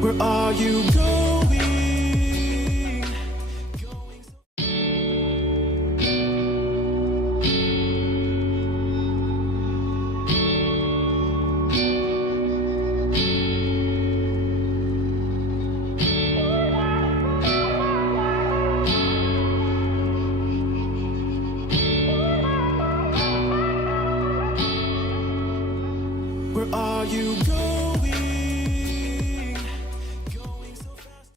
Where are you going? Where are you going? Going so fast.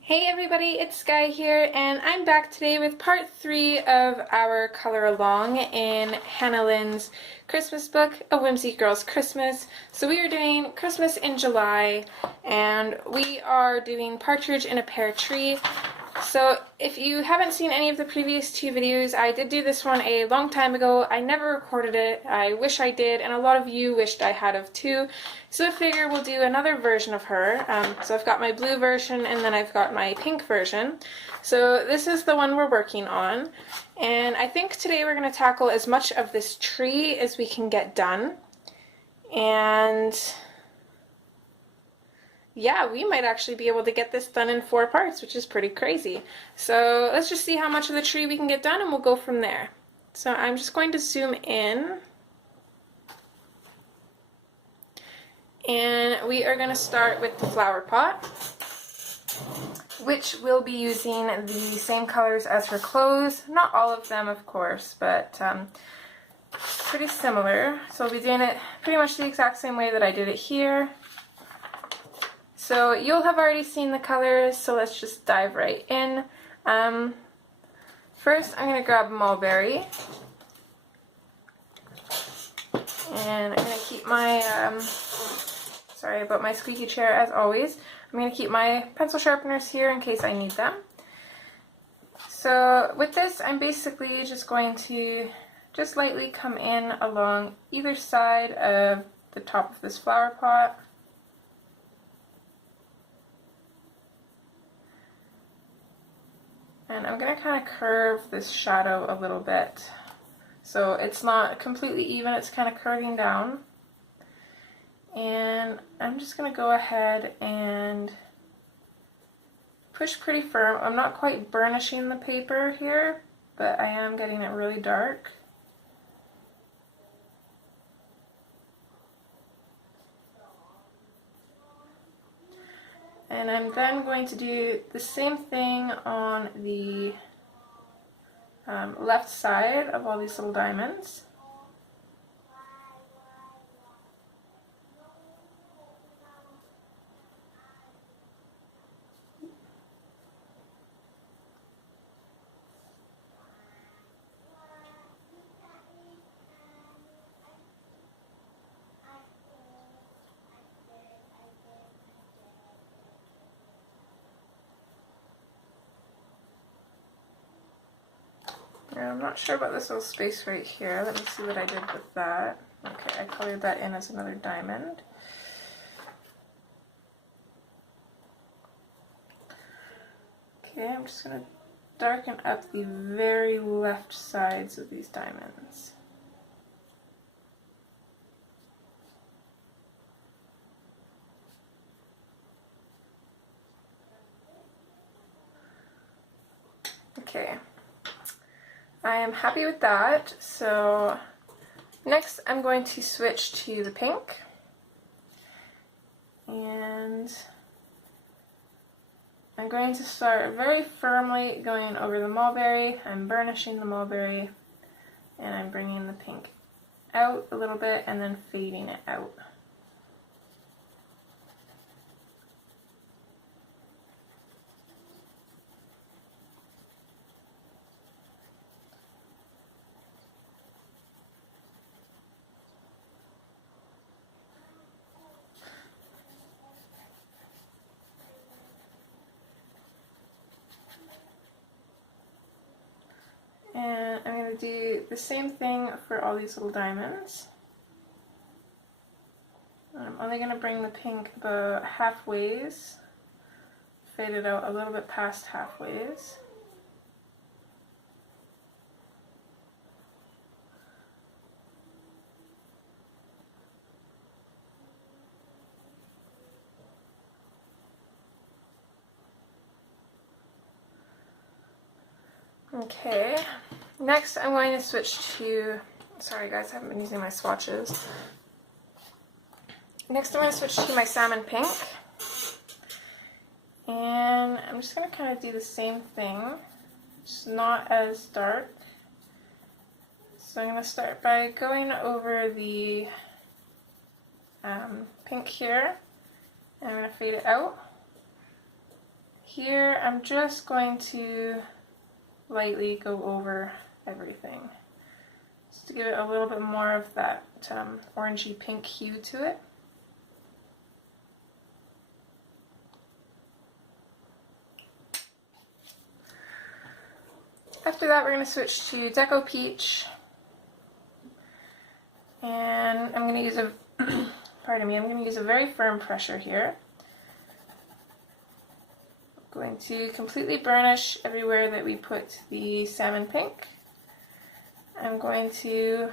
Hey everybody, it's Skyee here, and I'm back today with part 3 of our color along in Hannah Lynn's Christmas book, A Whimsy Girls Christmas. So we are doing Christmas in July, and we are doing Partridge in a Pear Tree. So if you haven't seen any of the previous 2 videos, I did do this one a long time ago. I never recorded it. I wish I did, and a lot of you wished I had of too. So I figure we'll do another version of her. So I've got my blue version, and then I've got my pink version. So this is the one we're working on. And I think today we're going to tackle as much of this tree as we can get done. And yeah, we might actually be able to get this done in 4 parts, which is pretty crazy. So let's just see how much of the tree we can get done, and we'll go from there. So I'm just going to zoom in. And we are going to start with the flower pot, which will be using the same colors as her clothes. Not all of them, of course, but pretty similar. So we'll be doing it pretty much the exact same way that I did it here. So you'll have already seen the colors, so let's just dive right in. First, I'm going to grab Mulberry, and I'm going to keep my, sorry about my squeaky chair as always, I'm going to keep my pencil sharpeners here in case I need them. So with this, I'm basically just going to just lightly come in along either side of the top of this flower pot. And I'm going to kind of curve this shadow a little bit. So it's not completely even, it's kind of curving down. And I'm just going to go ahead and push pretty firm. I'm not quite burnishing the paper here, but I am getting it really dark. And I'm then going to do the same thing on the left side of all these little diamonds. I'm not sure about this little space right here. Let me see what I did with that. Okay, I colored that in as another diamond. Okay, I'm just going to darken up the very left sides of these diamonds. Okay. I am happy with that, so next I'm going to switch to the pink, and I'm going to start very firmly going over the mulberry. I'm burnishing the mulberry, and I'm bringing the pink out a little bit and then fading it out. And I'm going to do the same thing for all these little diamonds. I'm only going to bring the pink about halfways, fade it out a little bit past halfways. Okay, next I'm going to switch to, sorry guys, I haven't been using my swatches. Next I'm going to switch to my salmon pink. And I'm just going to kind of do the same thing, just not as dark. So I'm going to start by going over the pink here, and I'm going to fade it out. Here I'm just going to lightly go over everything, just to give it a little bit more of that orangey pink hue to it. After that, we're going to switch to Deco Peach, and I'm going to use a, pardon me, I'm going to use a very firm pressure here. I'm going to completely burnish everywhere that we put the salmon pink. I'm going to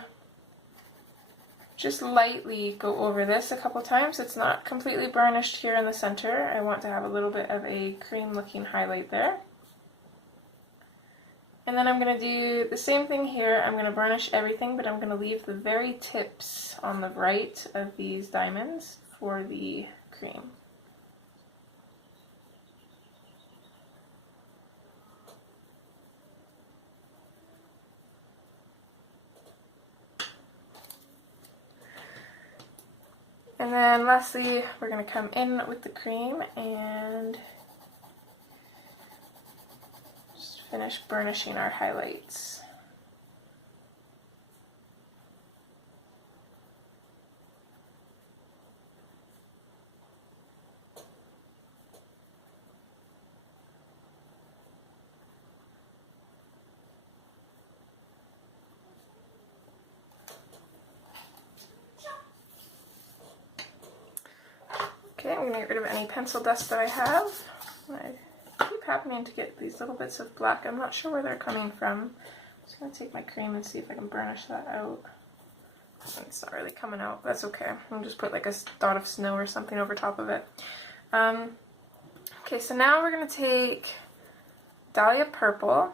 just lightly go over this a couple times. It's not completely burnished here in the center. I want to have a little bit of a cream looking highlight there. And then I'm going to do the same thing here. I'm going to burnish everything, but I'm going to leave the very tips on the right of these diamonds for the cream. And then lastly, we're going to come in with the cream and finish burnishing our highlights. Okay, I'm going to get rid of any pencil dust that I have. I keep happening to get these little bits of black. I'm not sure where they're coming from. I'm just going to take my cream and see if I can burnish that out. It's not really coming out. That's okay. I'll just put like a dot of snow or something over top of it. Okay, so now we're going to take Dahlia Purple.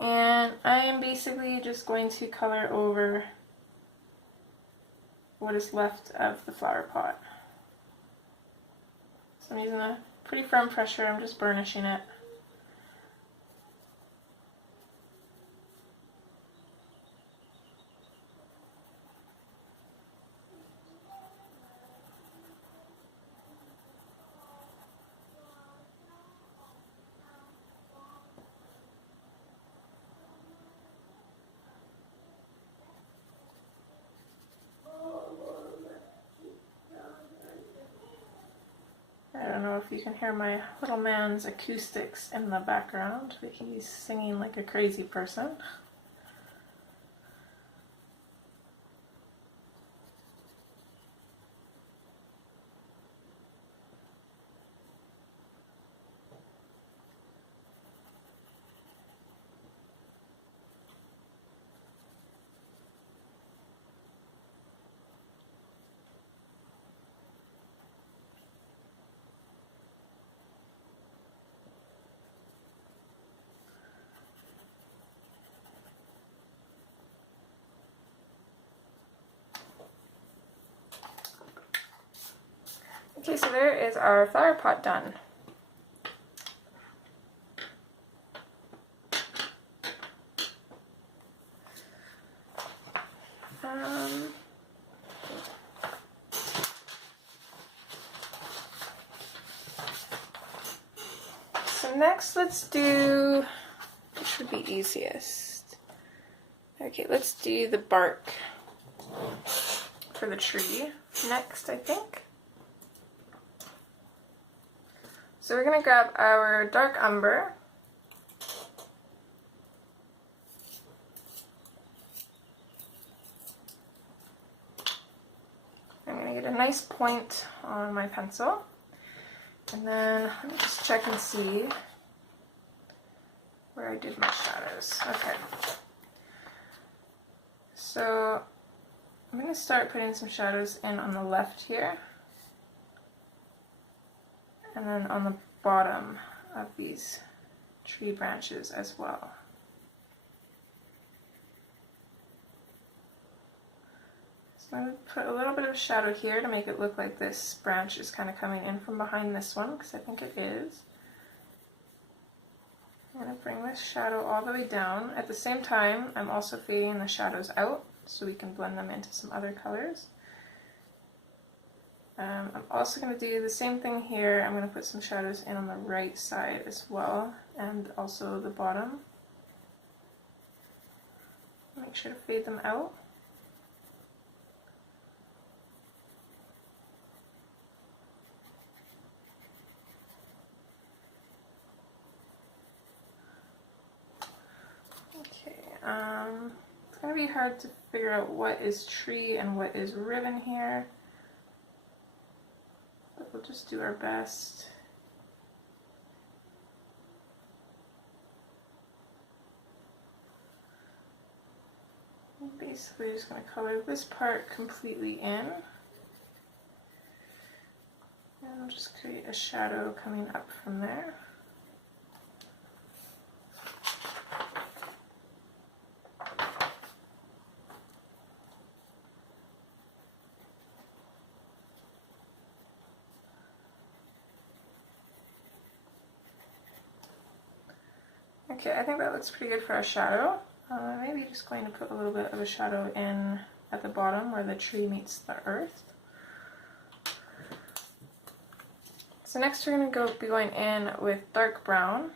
And I am basically just going to color over what is left of the flower pot. So I'm using a pretty firm pressure, I'm just burnishing it. I don't know if you can hear my little man's acoustics in the background, but he's singing like a crazy person. Okay, so there is our flower pot done. So next let's do, which would be easiest? Okay, let's do the bark for the tree next, I think. So we're going to grab our dark umber, I'm going to get a nice point on my pencil, and then let me just check and see where I did my shadows. Okay, so I'm going to start putting some shadows in on the left here. And then on the bottom of these tree branches as well. So I'm going to put a little bit of shadow here to make it look like this branch is kind of coming in from behind this one, because I think it is. I'm going to bring this shadow all the way down. At the same time, I'm also fading the shadows out so we can blend them into some other colors. I'm also going to do the same thing here. I'm going to put some shadows in on the right side as well, and also the bottom. Make sure to fade them out. Okay, it's going to be hard to figure out what is tree and what is ribbon here. But we'll just do our best. I'm basically just going to color this part completely in. And I'll just create a shadow coming up from there. Okay, I think that looks pretty good for our shadow. Maybe just going to put a little bit of a shadow in at the bottom where the tree meets the earth. So next we're going to be going in with dark brown.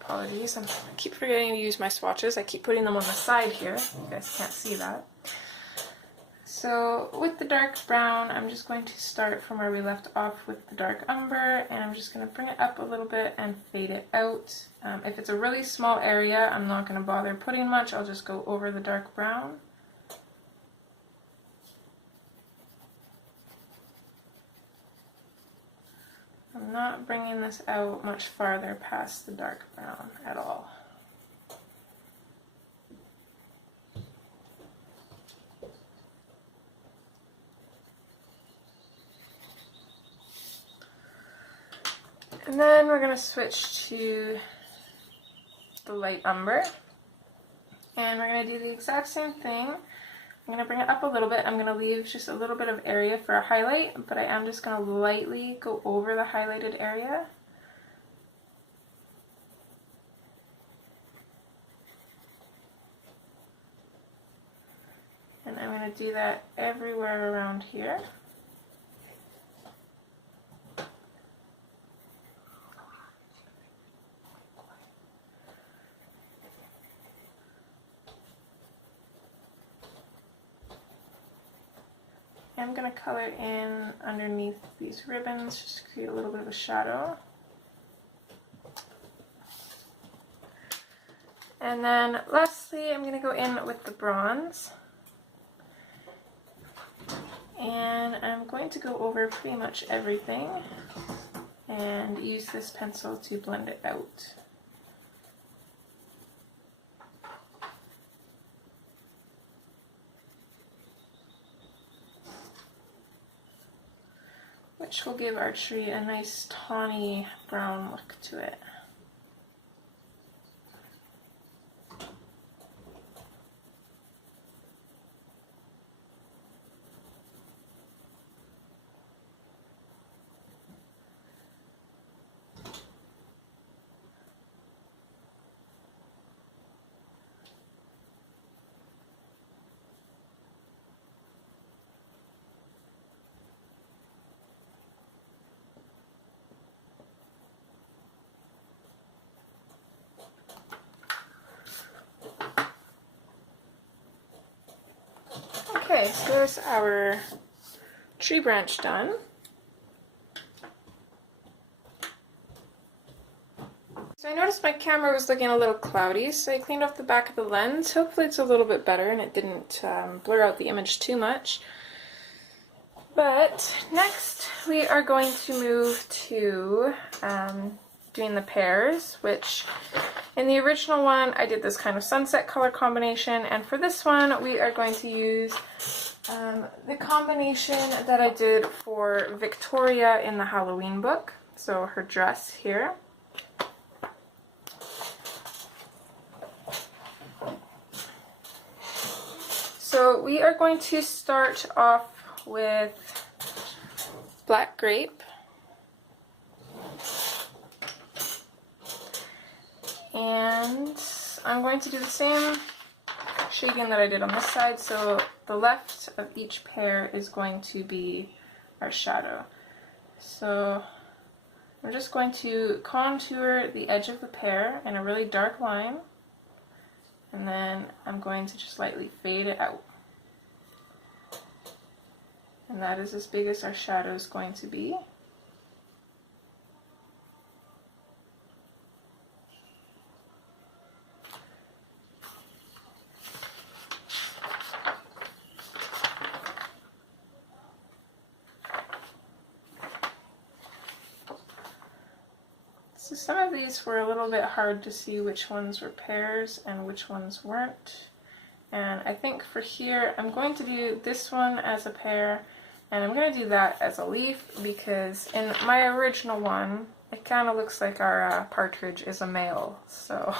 Apologies, I keep forgetting to use my swatches. I keep putting them on the side here. You guys can't see that. So with the dark brown, I'm just going to start from where we left off with the dark umber, and I'm just going to bring it up a little bit and fade it out. If it's a really small area, I'm not going to bother putting much. I'll just go over the dark brown. I'm not bringing this out much farther past the dark brown at all. And then we're going to switch to the light umber, and we're going to do the exact same thing. I'm going to bring it up a little bit. I'm going to leave just a little bit of area for a highlight, but I am just going to lightly go over the highlighted area. And I'm going to do that everywhere around here. I'm going to color in underneath these ribbons just to create a little bit of a shadow. And then lastly, I'm going to go in with the bronze. And I'm going to go over pretty much everything and use this pencil to blend it out. Which will give our tree a nice tawny brown look to it. Okay, so there's our tree branch done. So I noticed my camera was looking a little cloudy, so I cleaned off the back of the lens. Hopefully it's a little bit better and it didn't blur out the image too much. But next we are going to move to doing the pears, which in the original one I did this kind of sunset color combination, and for this one we are going to use the combination that I did for Victoria in the Halloween book, so her dress here. So we are going to start off with black grape. And I'm going to do the same shading that I did on this side, so the left of each pear is going to be our shadow. So I'm just going to contour the edge of the pear in a really dark line, and then I'm going to just lightly fade it out. And that is as big as our shadow is going to be. So some of these were a little bit hard to see which ones were pears and which ones weren't. And I think for here, I'm going to do this one as a pear, and I'm going to do that as a leaf, because in my original one, it kind of looks like our partridge is a male. So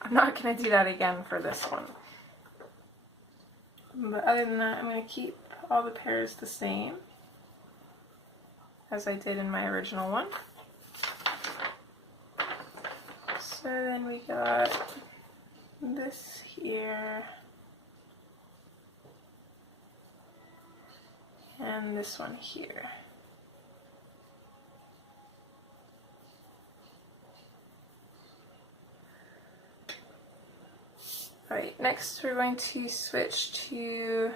I'm not going to do that again for this one. But other than that, I'm going to keep all the pears the same as I did in my original one. So then we got this here, and this one here. Alright, next we're going to switch to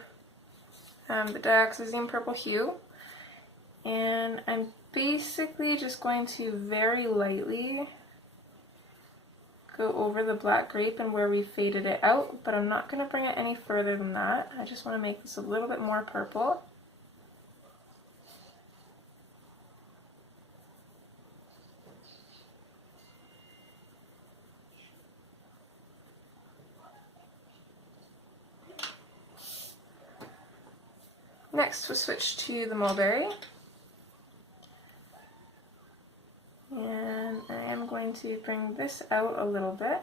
the dioxazine purple hue, and I'm basically just going to very lightly go over the black grape and where we faded it out, but I'm not going to bring it any further than that. I just want to make this a little bit more purple. Next we'll switch to the mulberry. And I am going to bring this out a little bit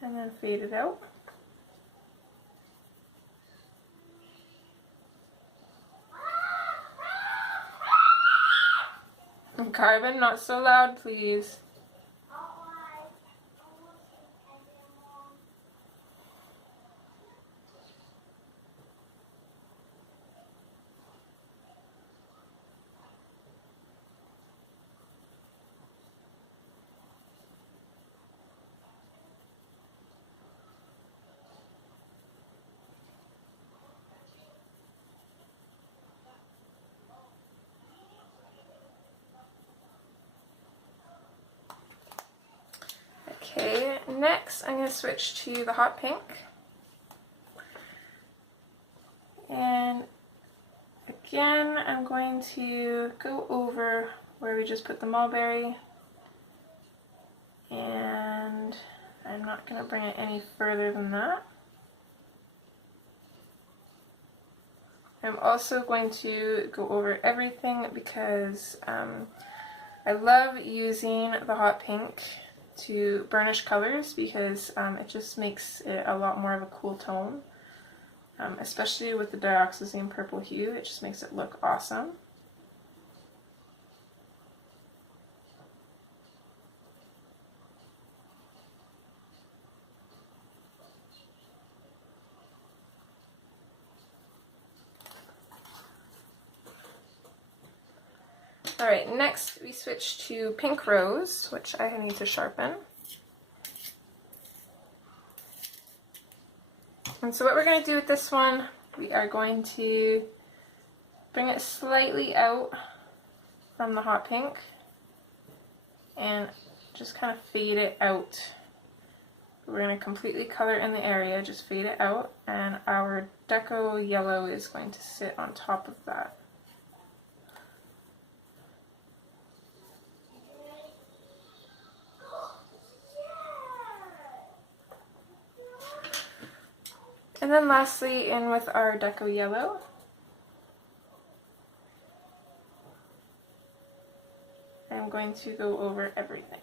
and then fade it out. Carbon, not so loud, please. Okay, next I'm going to switch to the hot pink. And again, I'm going to go over where we just put the mulberry, and I'm not going to bring it any further than that. I'm also going to go over everything because I love using the hot pink to burnish colors, because it just makes it a lot more of a cool tone, especially with the dioxazine purple hue. It just makes it look awesome. Alright, next we switch to pink rose, which I need to sharpen. And so what we're going to do with this one, we are going to bring it slightly out from the hot pink and just kind of fade it out. We're going to completely color in the area, just fade it out, and our deco yellow is going to sit on top of that. And then lastly, in with our deco yellow. I'm going to go over everything.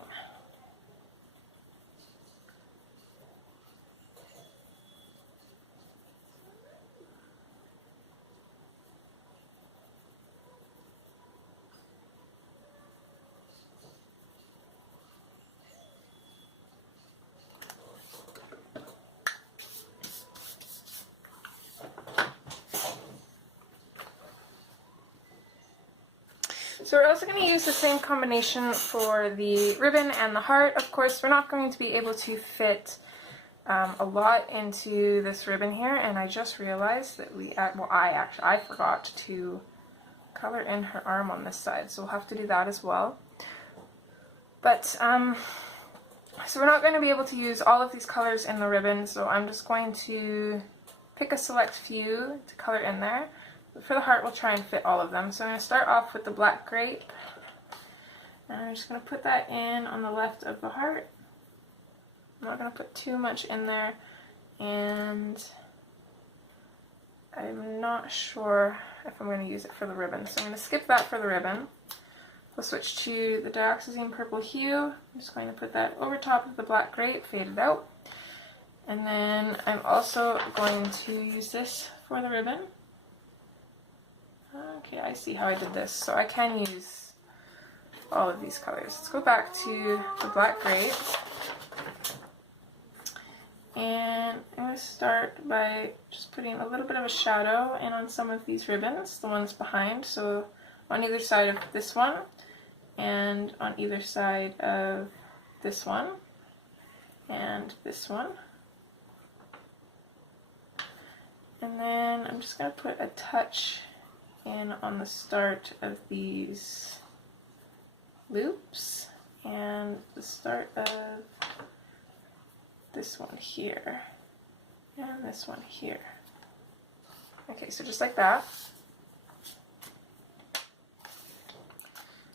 So we're also going to use the same combination for the ribbon and the heart. Of course, we're not going to be able to fit a lot into this ribbon here, and I just realized that I forgot to color in her arm on this side, so we'll have to do that as well. But, so we're not going to be able to use all of these colors in the ribbon, so I'm just going to pick a select few to color in there. But for the heart, we'll try and fit all of them. So I'm going to start off with the black grape, and I'm just going to put that in on the left of the heart. I'm not going to put too much in there, and I'm not sure if I'm going to use it for the ribbon, so I'm going to skip that for the ribbon. We'll switch to the dioxazine purple hue. I'm just going to put that over top of the black grape, fade it out. And then I'm also going to use this for the ribbon. Okay, I see how I did this, so I can use all of these colors. Let's go back to the black grape. And I'm going to start by just putting a little bit of a shadow in on some of these ribbons, the ones behind, so on either side of this one, and on either side of this one, and this one. And then I'm just going to put a touch in on the start of these loops, and the start of this one here, and this one here. Okay, so just like that.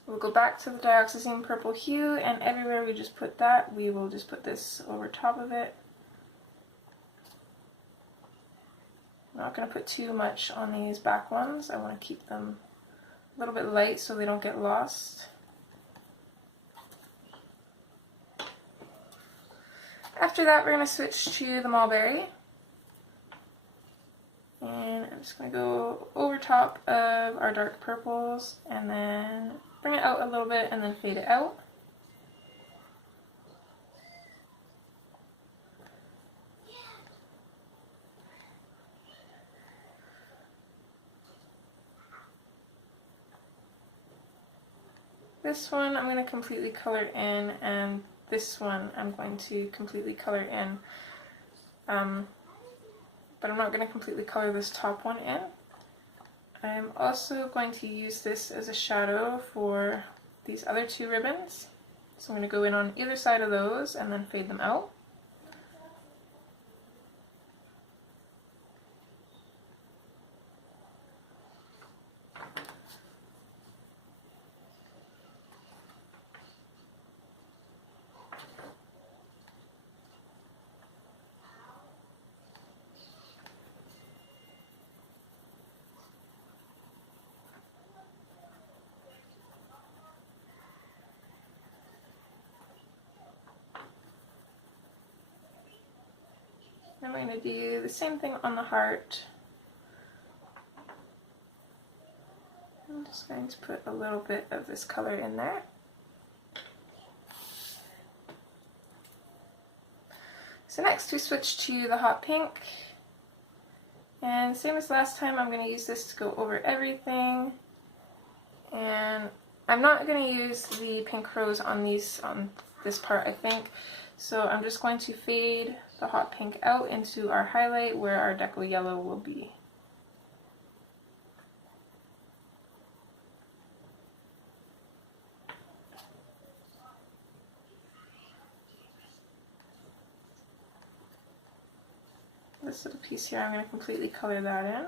We'll go back to the dioxazine purple hue, and everywhere we just put that, we will just put this over top of it. I'm not going to put too much on these back ones. I want to keep them a little bit light so they don't get lost. After that, we're going to switch to the mulberry, and I'm just going to go over top of our dark purples and then bring it out a little bit and then fade it out. This one I'm going to completely color in, and this one I'm going to completely color in, but I'm not going to completely color this top one in. I'm also going to use this as a shadow for these other two ribbons, so I'm going to go in on either side of those and then fade them out. I'm going to do the same thing on the heart. I'm just going to put a little bit of this color in there. So next we switch to the hot pink. And same as last time, I'm going to use this to go over everything. And I'm not going to use the pink rose on this part, I think. So I'm just going to fade the hot pink out into our highlight where our deco yellow will be. This little piece here, I'm going to completely color that in.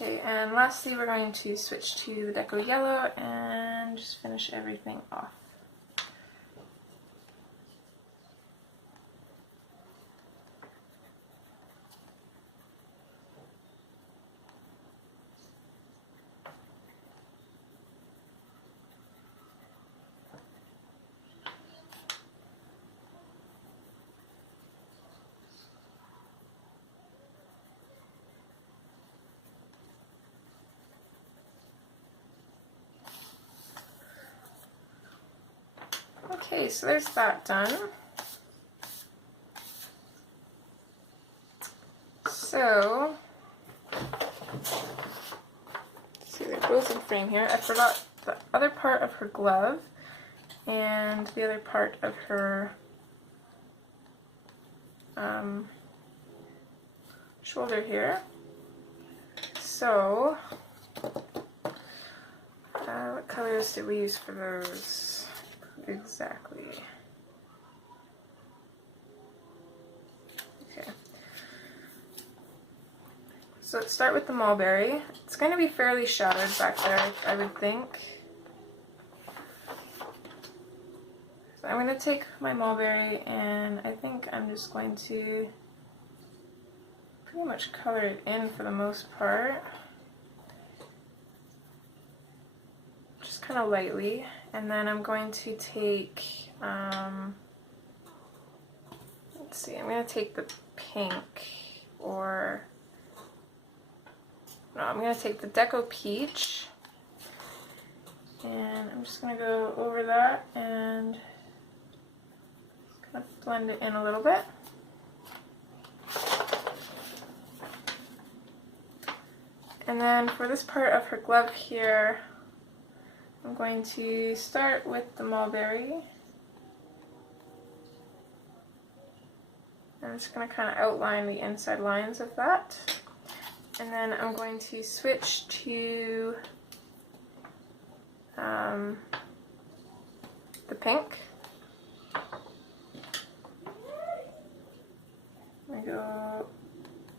Okay, and lastly we're going to switch to the deco yellow and just finish everything off. Okay, so there's that done. So, let's see, they're both in frame here. I forgot the other part of her glove and the other part of her shoulder here. So, what colors did we use for those exactly? Okay. So let's start with the mulberry. It's going to be fairly shadowed back there, I would think. So I'm going to take my mulberry and I think I'm just going to pretty much color it in for the most part. Just kind of lightly. And then I'm going to take, let's see, I'm going to take the pink, or, no, I'm going to take the Deco Peach. And I'm just going to go over that and kind of blend it in a little bit. And then for this part of her glove here, I'm going to start with the mulberry. I'm just going to kind of outline the inside lines of that. And then I'm going to switch to the pink. I'm going to go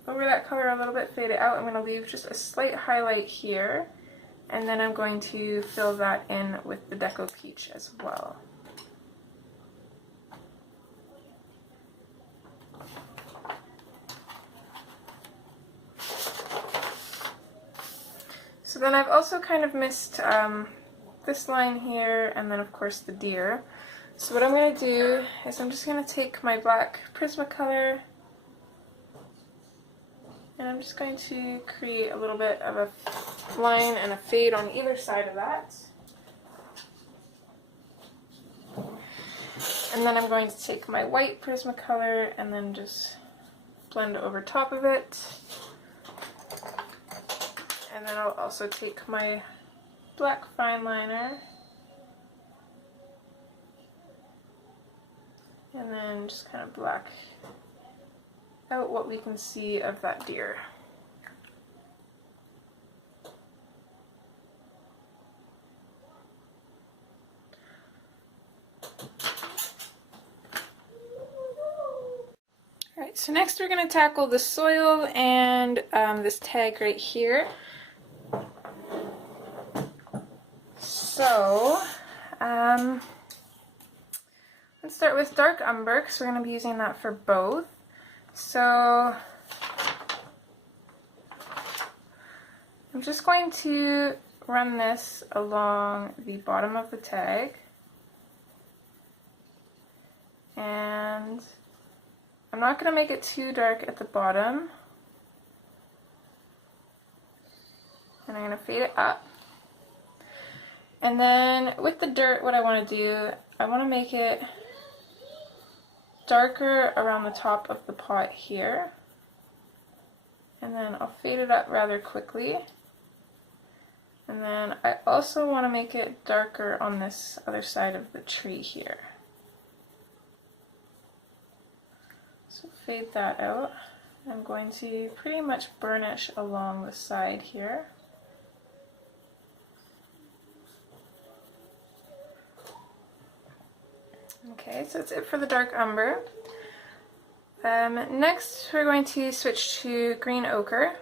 over that color a little bit, fade it out. I'm going to leave just a slight highlight here, and then I'm going to fill that in with the Deco Peach as well. So then I've also kind of missed this line here, and then of course the deer. So what I'm going to do is I'm just going to take my black Prismacolor, and I'm just going to create a little bit of a line and a fade on either side of that. And then I'm going to take my white Prismacolor and then just blend over top of it. And then I'll also take my black fine liner and then just kind of black out what we can see of that deer. Alright, so next we're going to tackle the soil and this tag right here. So, let's start with dark umber, because we're going to be using that for both. So, I'm just going to run this along the bottom of the tag, and I'm not going to make it too dark at the bottom, and I'm going to fade it up. And then with the dirt, what I want to do, I want to make it darker around the top of the pot here. And then I'll fade it up rather quickly. And then I also want to make it darker on this other side of the tree here. So fade that out. I'm going to pretty much burnish along the side here. Okay, so that's it for the dark umber. Next we're going to switch to green ochre.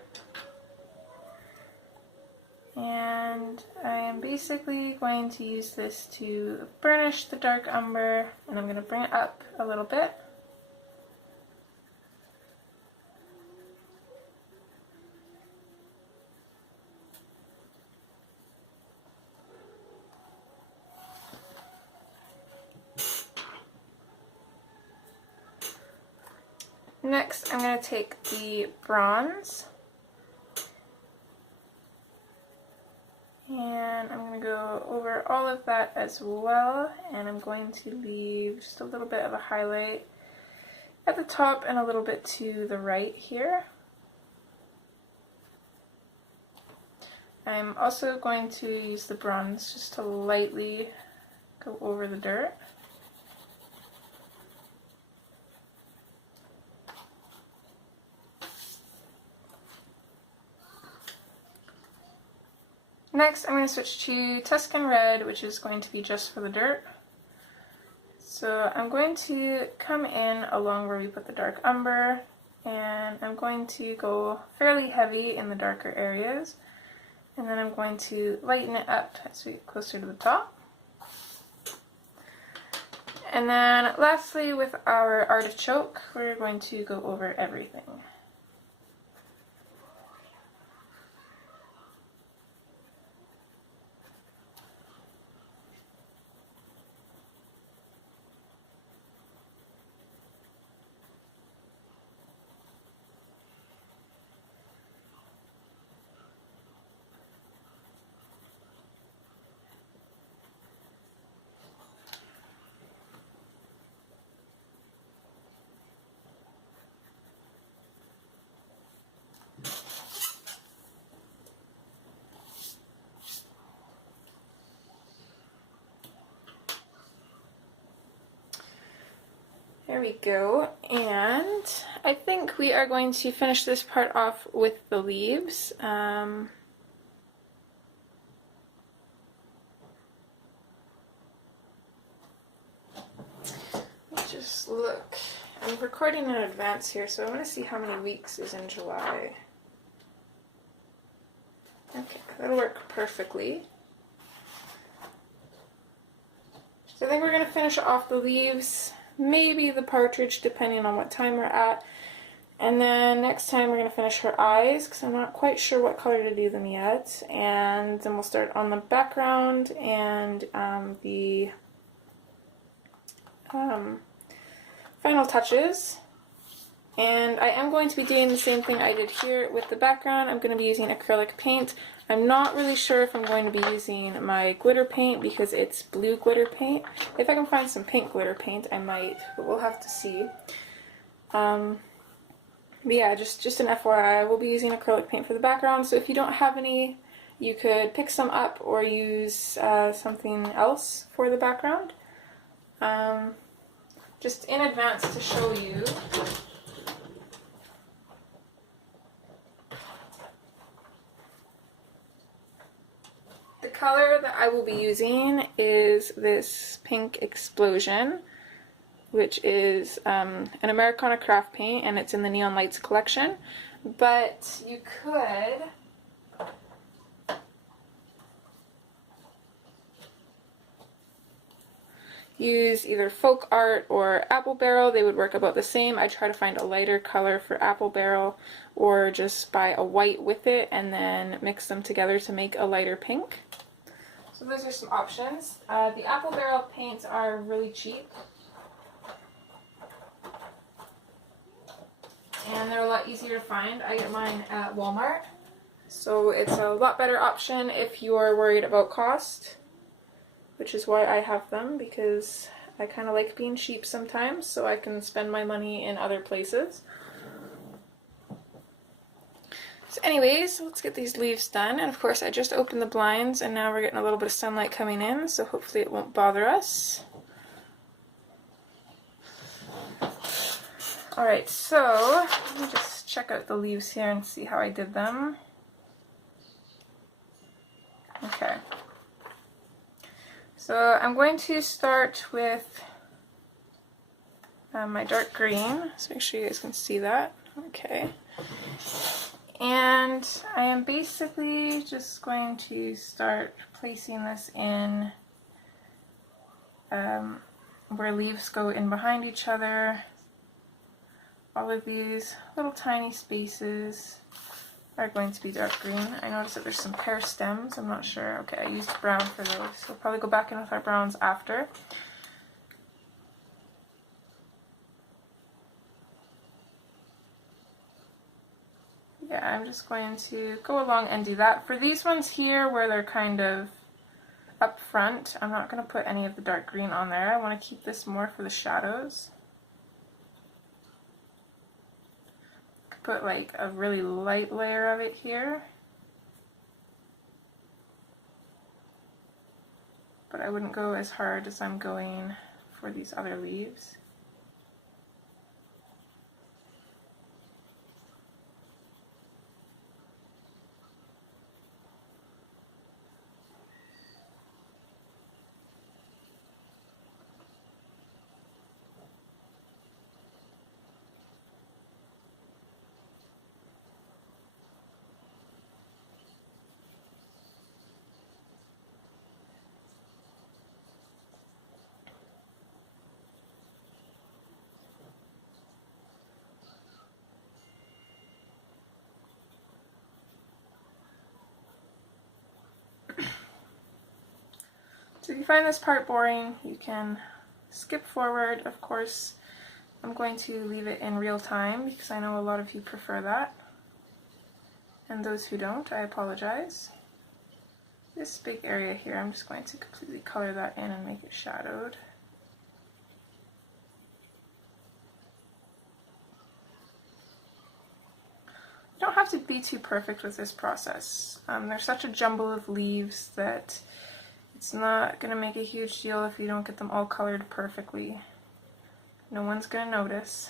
And I am basically going to use this to burnish the dark umber, and I'm going to bring it up a little bit. Next, I'm going to take the bronze, and I'm going to go go over all of that as well, and I'm going to leave just a little bit of a highlight at the top and a little bit to the right here. I'm also going to use the bronze just to lightly go over the dirt. Next, I'm going to switch to Tuscan Red, which is going to be just for the dirt. So I'm going to come in along where we put the dark umber, and I'm going to go fairly heavy in the darker areas. And then I'm going to lighten it up as we get closer to the top. And then lastly, with our artichoke, we're going to go over everything. There we go, and I think we are going to finish this part off with the leaves. Just look. I'm recording in advance here, so I want to see how many weeks is in July. Okay, that'll work perfectly. So I think we're going to finish off the leaves, maybe the partridge, depending on what time we're at. And then next time we're going to finish her eyes, because I'm not quite sure what color to do them yet. And then we'll start on the background and the final touches. And I am going to be doing the same thing I did here with the background. I'm going to be using acrylic paint. I'm not really sure if I'm going to be using my glitter paint because it's blue glitter paint. If I can find some pink glitter paint, I might, but we'll have to see. But yeah, just an FYI, I will be using acrylic paint for the background, so if you don't have any, you could pick some up or use something else for the background. Just in advance to show you, the color that I will be using is this Pink Explosion, which is an Americana craft paint, and it's in the Neon Lights collection. But you could use either Folk Art or Apple Barrel. They would work about the same. I try to find a lighter color for Apple Barrel, or just buy a white with it and then mix them together to make a lighter pink. So those are some options. The Apple Barrel paints are really cheap, and they're a lot easier to find. I get mine at Walmart, so it's a lot better option if you're worried about cost, which is why I have them, because I kind of like being cheap sometimes, so I can spend my money in other places. So anyways, let's get these leaves done, and of course I just opened the blinds and now we're getting a little bit of sunlight coming in, so hopefully it won't bother us. Alright, so let me just check out the leaves here and see how I did them. Okay. So I'm going to start with my dark green, so make sure you guys can see that. Okay. And I am basically just going to start placing this in where leaves go in behind each other. All of these little tiny spaces are going to be dark green. I noticed that there's some pear stems. I'm not sure. Okay, I used brown for those. So we'll probably go back in with our browns after. Yeah, I'm just going to go along and do that. For these ones here where they're kind of up front. I'm not going to put any of the dark green on there. I want to keep this more for the shadows. Put like a really light layer of it here. But I wouldn't go as hard as I'm going for these other leaves. So if you find this part boring, you can skip forward. Of course, I'm going to leave it in real time because I know a lot of you prefer that. And those who don't, I apologize. This big area here, I'm just going to completely color that in and make it shadowed. You don't have to be too perfect with this process. There's such a jumble of leaves that it's not going to make a huge deal if you don't get them all colored perfectly. No one's going to notice.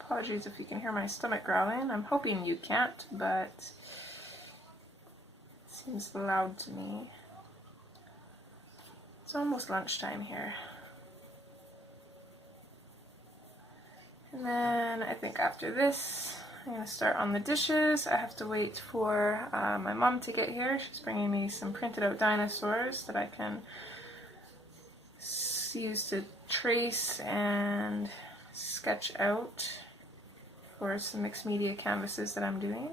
Apologies if you can hear my stomach growling. I'm hoping you can't, but it seems loud to me. It's almost lunchtime here. And then I think after this, I'm going to start on the dishes. I have to wait for my mom to get here. She's bringing me some printed out dinosaurs that I can use to trace and sketch out for some mixed media canvases that I'm doing.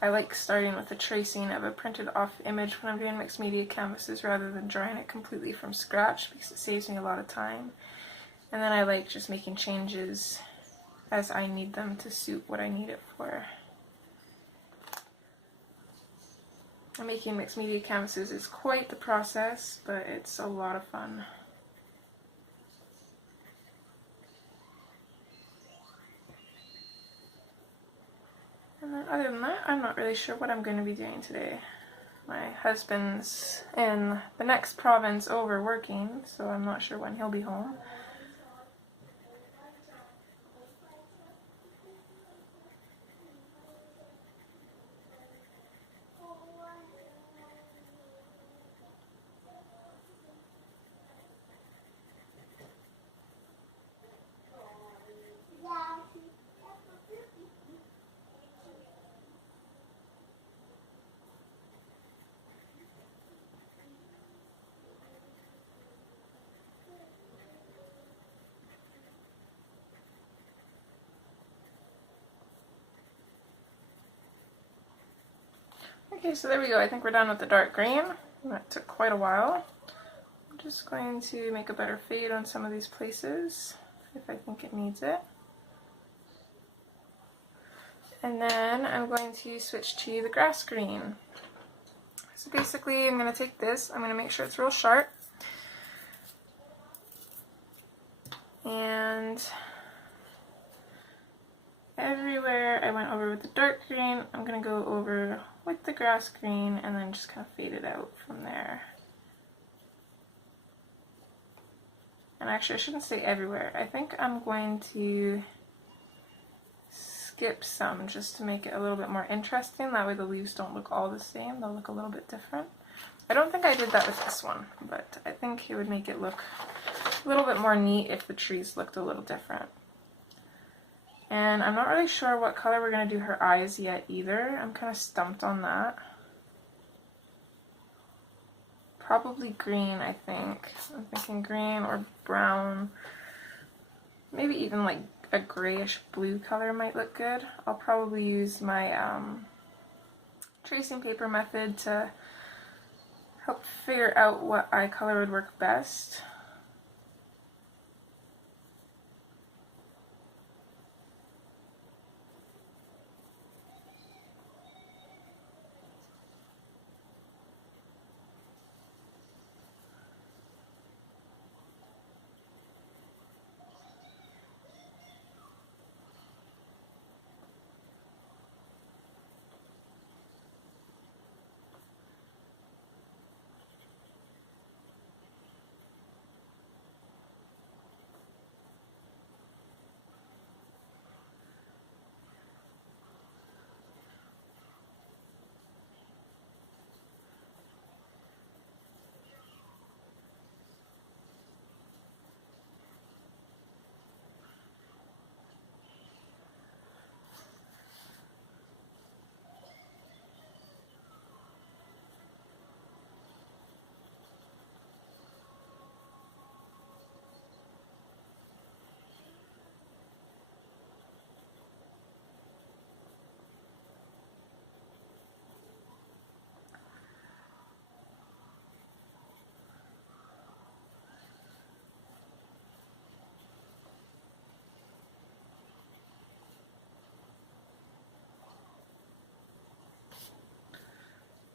I like starting with the tracing of a printed off image when I'm doing mixed media canvases rather than drawing it completely from scratch because it saves me a lot of time. And then I like just making changes as I need them to suit what I need it for. And making mixed media canvases is quite the process, but it's a lot of fun. And then other than that, I'm not really sure what I'm going to be doing today. My husband's in the next province over working, so I'm not sure when he'll be home. Okay, so there we go. I think we're done with the dark green. That took quite a while. I'm just going to make a better fade on some of these places if I think it needs it. And then I'm going to switch to the grass green. So basically I'm going to take this, I'm going to make sure it's real sharp. And everywhere I went over the dark green, I'm going to go over with the grass green and then just kind of fade it out from there. And actually, I shouldn't say everywhere. I think I'm going to skip some just to make it a little bit more interesting. That way the leaves don't look all the same. They'll look a little bit different. I don't think I did that with this one, but I think it would make it look a little bit more neat if the trees looked a little different. And I'm not really sure what color we're going to do her eyes yet either. I'm kind of stumped on that. Probably green, I think. I'm thinking green or brown. Maybe even like a grayish blue color might look good. I'll probably use my tracing paper method to help figure out what eye color would work best.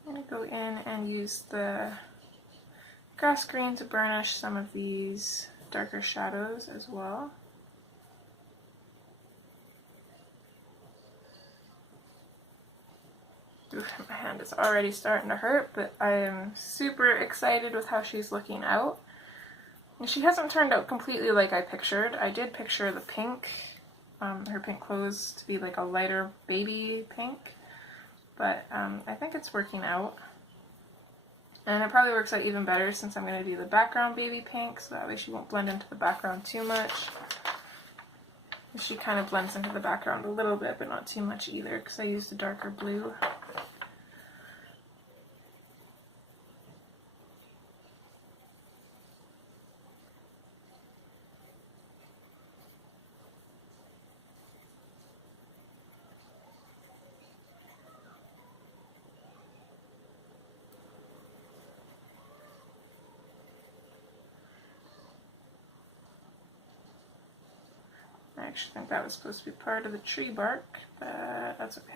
I'm going to go in and use the grass green to burnish some of these darker shadows as well. Oof, my hand is already starting to hurt, but I am super excited with how she's looking out. And she hasn't turned out completely like I pictured. I did picture the pink, her pink clothes to be like a lighter baby pink. But I think it's working out. And it probably works out even better since I'm going to do the background baby pink, so that way she won't blend into the background too much. And she kind of blends into the background a little bit, but not too much either, because I used a darker blue. I actually think that was supposed to be part of the tree bark, but that's okay.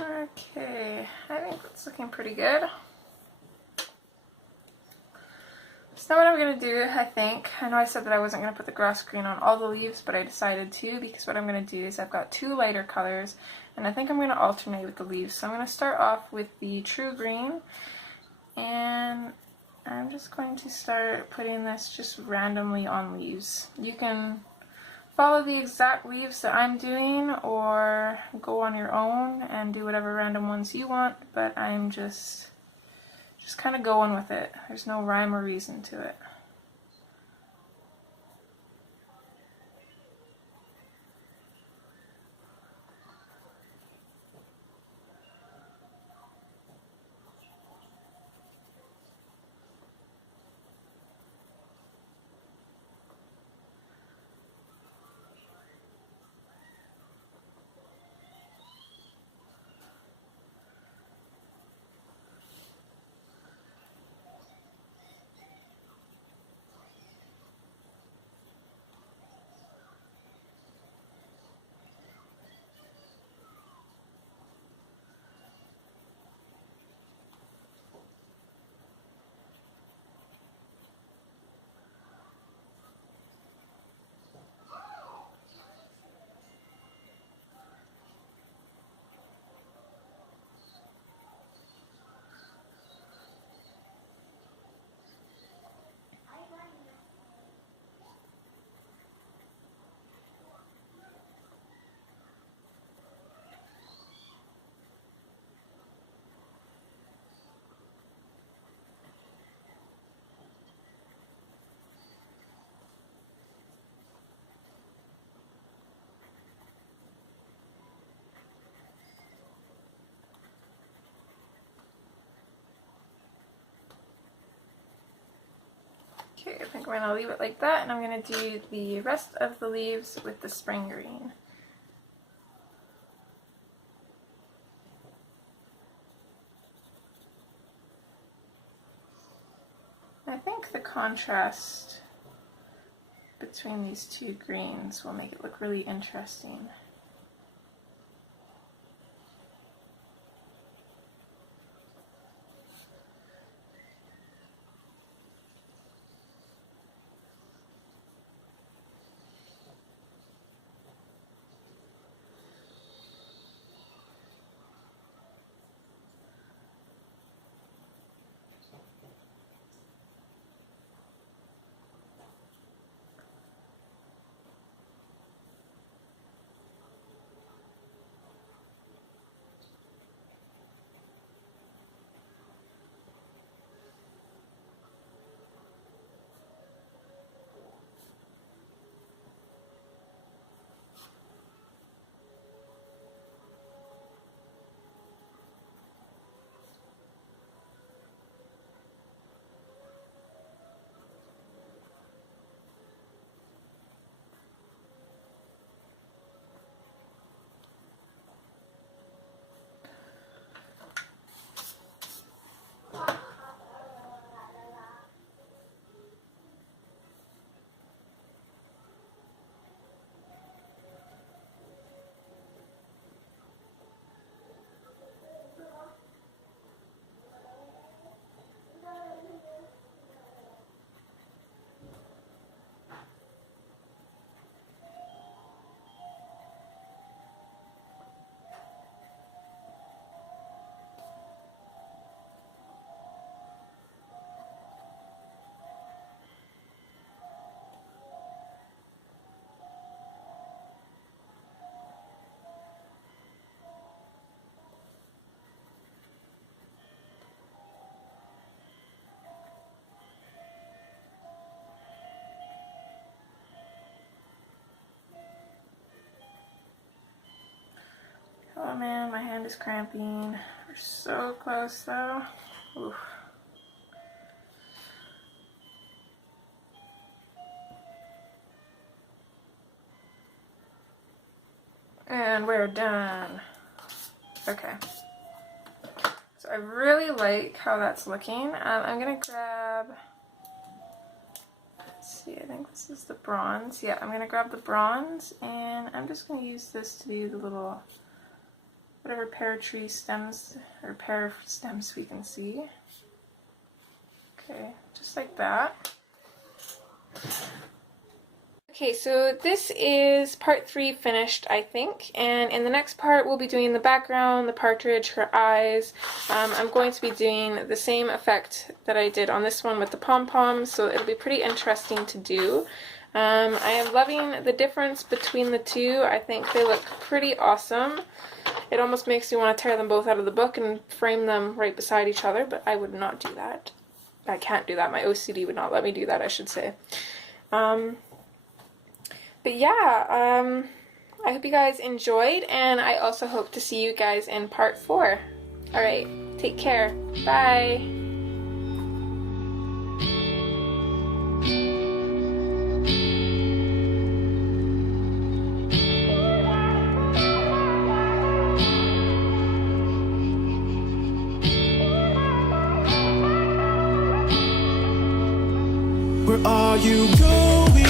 Okay, I think that's looking pretty good. So now what I'm going to do, I think, I know I said that I wasn't going to put the grass green on all the leaves, but I decided to, because what I'm going to do is I've got two lighter colors, and I think I'm going to alternate with the leaves. So I'm going to start off with the true green, and I'm just going to start putting this just randomly on leaves. You can follow the exact leaves that I'm doing, or go on your own and do whatever random ones you want, but I'm just kind of going with it. There's no rhyme or reason to it. Okay, I think I'm going to leave it like that, and I'm going to do the rest of the leaves with the spring green. I think the contrast between these two greens will make it look really interesting. Oh man, my hand is cramping. We're so close though. Oof. And we're done. Okay. So I really like how that's looking. I'm gonna grab, let's see, I think this is the bronze. Yeah, I'm gonna grab the bronze, and I'm just gonna use this to do the little, whatever pear tree stems, or pear stems we can see. Okay, just like that. Okay, so this is part 3 finished, I think, and in the next part we'll be doing the background, the partridge, her eyes. I'm going to be doing the same effect that I did on this one with the pom-poms, so it'll be pretty interesting to do. I am loving the difference between the two. I think they look pretty awesome. It almost makes me want to tear them both out of the book and frame them right beside each other, but I would not do that. I can't do that. My OCD would not let me do that, I should say. But yeah, I hope you guys enjoyed, and I also hope to see you guys in part 4. Alright, take care. Bye! Where are you going?